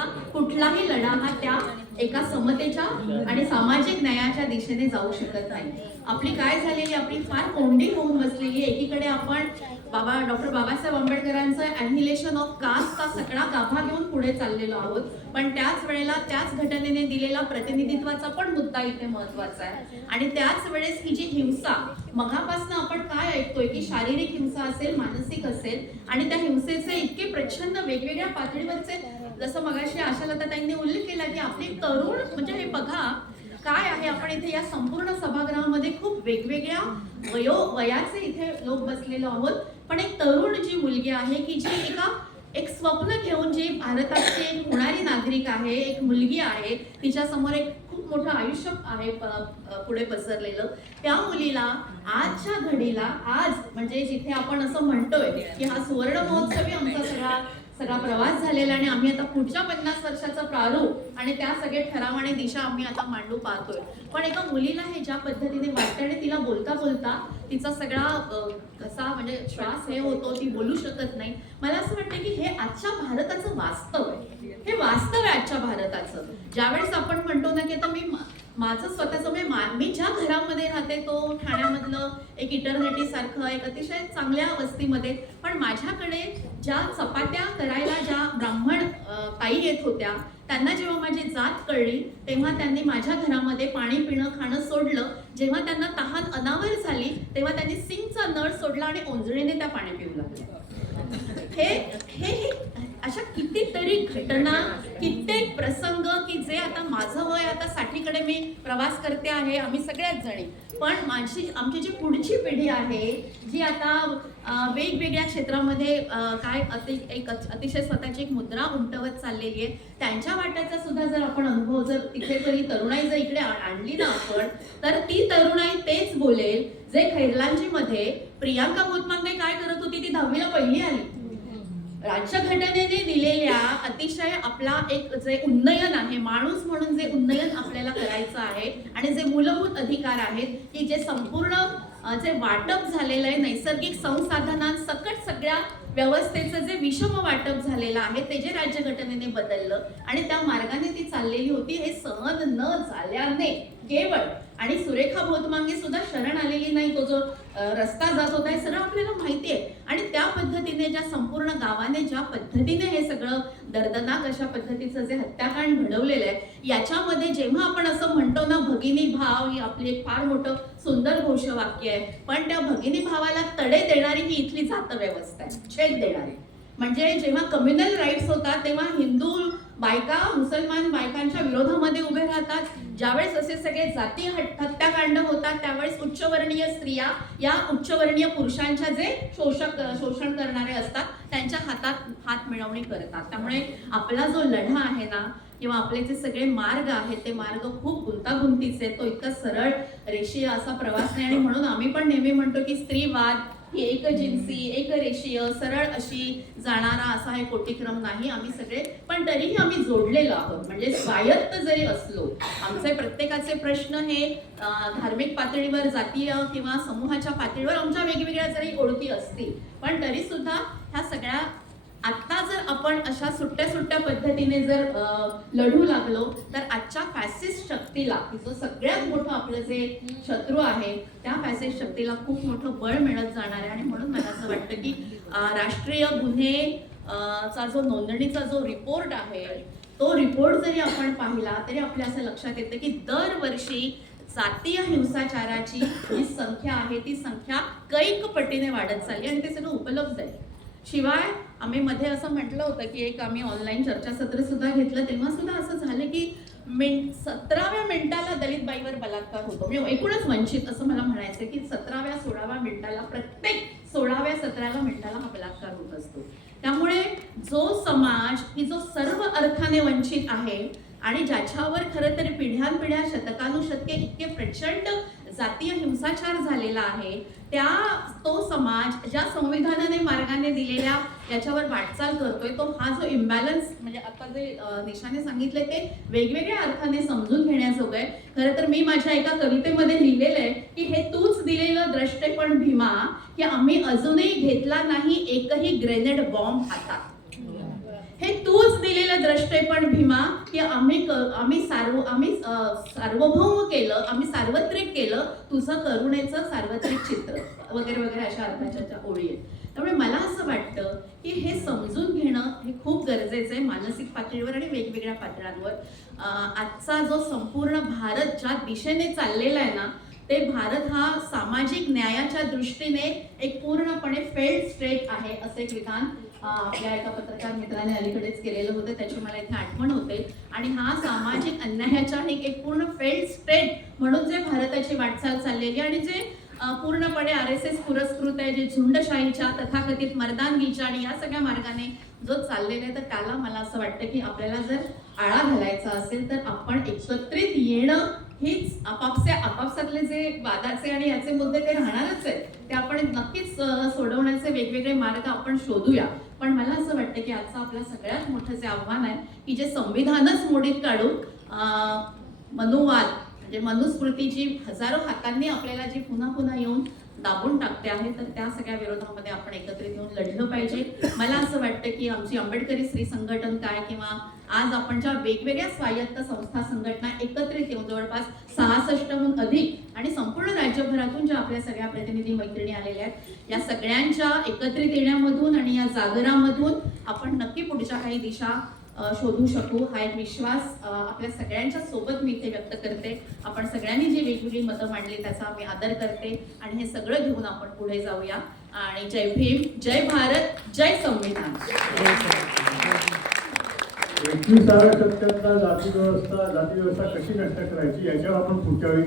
सारखा कुठलाही लढा हा त्या एका समतेच्या आणि सामाजिक न्यायाच्या दिशेने जाऊ शकत नाही. आपली काय झालेली, आपली फार कोंडी होऊन बसलेली. एकीकडे आपण डॉक्टर बाबासाहेब आंबेडकरांचं अॅनिहिलेशन ऑफ कास्ट हा सगळा गाभा घेऊन पुढे चाललेलो आहोत, पण त्याच वेळेला त्याच घटनेने दिलेला प्रतिनिधित्वाचा पण मुद्दा इथे महत्वाचा आहे. आणि त्याच वेळेस ही जी हिंसा मगापासून आपण काय ऐकतोय की शारीरिक हिंसा असेल, मानसिक असेल, आणि त्या हिंसेचे इतके प्रचंड वेगवेगळ्या पातळीवरचे, जसं मगाशी आशालताताईंनी उल्लेख केला की आपली तरुण, म्हणजे हे बघा काय आहे, आपण इथे या संपूर्ण सभागृहामध्ये खूप वेगवेगळ्या वयाचे इथे लोक बसलेलो आहोत, पण एक तरुण जी मुलगी आहे की जी एक स्वप्न घेऊन जी भारताची एक होणारी नागरिक आहे, एक मुलगी आहे, तिच्या समोर एक खूप मोठं आयुष्य आहे पुढे पसरलेलं, त्या मुलीला आजच्या घडीला, आज म्हणजे जिथे आपण असं म्हणतोय की हा सुवर्ण महोत्सवी आमचा सगळा प्रवास झालेला आणि आम्ही आता पुढच्या 50 वर्षाचा प्रारूप आणि त्या सगळे ठराव आणि दिशा आम्ही आता मांडू पाहतोय, पण एका मुलीला हे ज्या पद्धतीने वाटतं आणि तिला बोलता बोलता तिचा सगळा कसा म्हणजे श्वास हे होतो, ती बोलू शकत नाही. मला असं वाटतं की हे आजच्या भारताचं वास्तव आहे, हे वास्तव आहे आजच्या भारताचं. ज्यावेळेस आपण म्हणतो ना की आता माझं स्वतःचं मी ज्या घरामध्ये राहते तो ठाण्यामधलं एक इटर्निटी सारखं एक अतिशय चांगल्या वस्तीमध्ये, पण माझ्याकडे ज्या चपात्या करायला ज्या ब्राह्मण ताई येत होत्या, त्यांना जेव्हा माझी जात कळली तेव्हा त्यांनी माझ्या घरामध्ये पाणी पिणं खाणं सोडलं. जेव्हा त्यांना तहान अनावर झाली तेव्हा त्यांनी सिंकचा नळ सोडला आणि ओंजळीने त्या पाणी पिऊ लागले. हे अशा कितीतरी घटना, कित्येक प्रसंग की जे आता माझं वय आता 60कडे मी प्रवास करते आहे, आम्ही सगळ्याच जणी, पण आमची जी पुढची पिढी आहे जी आता वेगवेगळ्या क्षेत्रामध्ये एक अतिशय स्वतःची एक मुद्रा उमटवत चाललेली आहे, त्यांच्या वाट्याचा सुद्धा जर आपण अनुभव जर तिथे तरी तरुणाई जर इकडे आणली ना आपण, तर ती तरुणाई तेच बोलेल जे खैरलांजीमध्ये प्रियांका गोतमांगे काय करत होती, ती 10वीला पहिली आली. राज्यघटनेने दिलेल्या अतिशय आपला एक जे उन्नयन आहे, माणूस म्हणून जे उन्नयन आपल्याला करायचं आहे आणि जे मूलभूत अधिकार आहेत की जे संपूर्ण जे वाटप झालेलं आहे नैसर्गिक संसाधनांसकट सगळ्या व्यवस्थेचं जे विषम वाटप झालेलं आहे ते जे राज्यघटनेने बदललं आणि त्या मार्गाने ती चाललेली होती, हे सहन न झाल्याने केवळ, आणि सुरेखा बोतमांगे सुद्धा शरण आलेली नाही, तो जो रस्ता जात होता हे सगळं आपल्याला माहिती आहे. आणि त्या पद्धतीने ज्या संपूर्ण गावाने ज्या पद्धतीने हे सगळं दर्दनाक अशा पद्धतीचं जे हत्याकांड घडवलेलं आहे, याच्यामध्ये जेव्हा आपण असं म्हणतो ना भगिनी भाव, ही आपली एक फार मोठं सुंदर घोषवाक्य आहे, पण त्या भगिनी भावाला तडे देणारी ही इथली जात व्यवस्था आहे, छेद देणारी. म्हणजे जेव्हा कम्युनल राईट्स होतात तेव्हा हिंदू बायका मुसलमान बायकांच्या विरोधामध्ये उभे राहतात. ज्यावेळेस असे सगळे जाती हत्याकांड होतात त्यावेळेस उच्चवर्णीय स्त्रिया या उच्चवर्णीय पुरुषांच्या जे शोषण करणारे असतात त्यांच्या हातात हात मिळवणी करतात. त्यामुळे आपला जो लढा आहे ना किंवा आपले जे सगळे मार्ग आहेत ते मार्ग खूप गुंतागुंतीचे, तो इतका सरळ रेषीय असा प्रवास नाही. आणि म्हणून आम्ही पण नेहमी म्हणतो की स्त्रीवाद ही एकजिन्सी, एकरेषीय, सरळ अशी जाणारा असा हे कोटीक्रम नाही. आम्ही सगळे पण तरीही आम्ही जोडलेलो आहोत, म्हणजे स्वायत्त जरी असलो, आमचे प्रत्येकाचे प्रश्न हे धार्मिक पातळीवर, जातीय किंवा समूहाच्या पातळीवर आमच्या वेगवेगळ्या जरी ओळखी असतील, पण तरी सुद्धा ह्या सगळ्या आता जर आपण अशा सुट्ट्या पद्धतीने जर लढू लागलो तर आजच्या फॅसिस्ट शक्तीला, जो सगळ्यात मोठं आपलं जे शत्रू आहे, त्या फॅसिस्ट शक्तीला खूप मोठं बळ मिळत जाणार आहे. आणि म्हणून मला असं वाटतं की राष्ट्रीय गुन्हे चा जो नोंदणीचा जो रिपोर्ट आहे, तो रिपोर्ट जरी आपण पाहिला तरी आपल्या असं लक्षात येतं की दरवर्षी जातीय हिंसाचाराची जी संख्या आहे ती संख्या कैक पटीने वाढत चालली आणि ते सगळं उपलब्ध आहे. शिवाय आम्ही मध्ये असं म्हटलं होतं की एक आम्ही ऑनलाईन चर्चासत्र सुद्धा घेतलं, तेव्हा सुद्धा असं झालं की 17व्या मिनिटाला दलित बाईवर बलात्कार होतो. म्हणजे एकूणच वंचित असं मला म्हणायचं की 17व्या 16व्या मिनिटाला, प्रत्येक 16व्या 17व्या मिनिटाला हा बलात्कार होत असतो. त्यामुळे जो समाज की जो सर्व अर्थाने वंचित आहे आणि ज्याच्यावर खरं तर पिढ्यानपिढ्या शतकानुशतके इतके प्रचंड जातीय हिंसाचार झालेला आहे, तो समाज ज्या संविधानाने मार्गाने दिलेल्या याच्यावर वाटचाल करतोय, तो हा जो इम्बॅलन्स म्हणजे आता जे निशाने सांगितले ते वेगवेगळ्या अर्थाने समजून घेण्याजोगं आहे. खरं तर मी माझ्या एका कवितेमध्ये लिहिलेलं आहे की हे तूच दिलेलं द्रष्टेपण भीमा, की आम्ही अजूनही घेतला नाही एकही ग्रेनेड बॉम्ब हातात. हे तूच दिलेलं द्रष्टेपण पण भीमा की आम्ही सार्वभौम केलं, आम्ही सार्वत्रिक केलं तुझं करुणेचं सार्वत्रिक चित्र वगैरे वगैरे अशा अर्थाच्या ओळी आहेत. त्यामुळे मला असं वाटतं की हे समजून घेणं हे खूप गरजेचं आहे मानसिक पातळीवर आणि वेगवेगळ्या पातळ्यांवर. आजचा जो संपूर्ण भारत ज्या दिशेने चाललेला आहे ना, ते भारत हा सामाजिक न्यायाच्या दृष्टीने एक पूर्णपणे फेल्ड स्टेट आहे असं एक विधान आपल्या एका पत्रकार मित्राने अलीकडेच केलेलं होतं, त्याची मला इथे आठवण होते. आणि हा सामाजिक अन्यायाच्या एक पूर्ण फेल्ड स्टेट म्हणून जे भारताची वाटचाल चाललेली आणि जे पूर्णपणे RSS पुरस्कृत आहे, जे झुंडशाहीच्या तथाकथित मर्दानगीच्या आणि या सगळ्या मार्गाने जो चाललेला आहे, तर त्याला मला असं वाटतं की आपल्याला जर आळा घालायचा असेल तर आपण एकत्रित येणं हीच आपापसातले जे वादाचे आणि याचे मुद्दे ते राहणारच आहेत, ते आपण नक्कीच सोडवण्याचे वेगवेगळे मार्ग आपण शोधूया. पण मला असं वाटतं की आजचं आपलं सगळ्यात मोठं जे आव्हान आहे की जे संविधानच मोडीत काढून मनुवाद म्हणजे मनुस्मृती जी हजारो हातांनी आपल्याला जी पुन्हा पुन्हा येऊन दाबून टाकते आहे, तर त्या सगळ्या विरोधामध्ये आपण एकत्रित येऊन लढलं पाहिजे. मला असं वाटतं की आमची आंबेडकरी स्त्री संघटन काय किंवा आज आपण ज्या वेगवेगळ्या स्वायत्त संस्था संघटना एकत्रित येऊन जवळपास 66हून अधिक आणि संपूर्ण राज्यभरातून ज्या आपल्या सगळ्या प्रतिनिधी मैत्रिणी आलेल्या आहेत, या सगळ्यांच्या एकत्रित येण्यामधून आणि या जागरामधून आपण नक्की पुढच्या काही दिशा शोधू शकू हा एक विश्वास आपल्या सगळ्यांच्या सोबत मी इथे व्यक्त करते. आपण सगळ्यांनी जी वेगवेगळी मतं मांडली त्याचा मी आदर करते आणि हे सगळं घेऊन आपण पुढे जाऊया. आणि जय भीम, जय भारत, जय संविधान. 21व्या शतकातला जाती व्यवस्था कशी नष्ट करायची याच्यावर आपण पुढच्या वेळी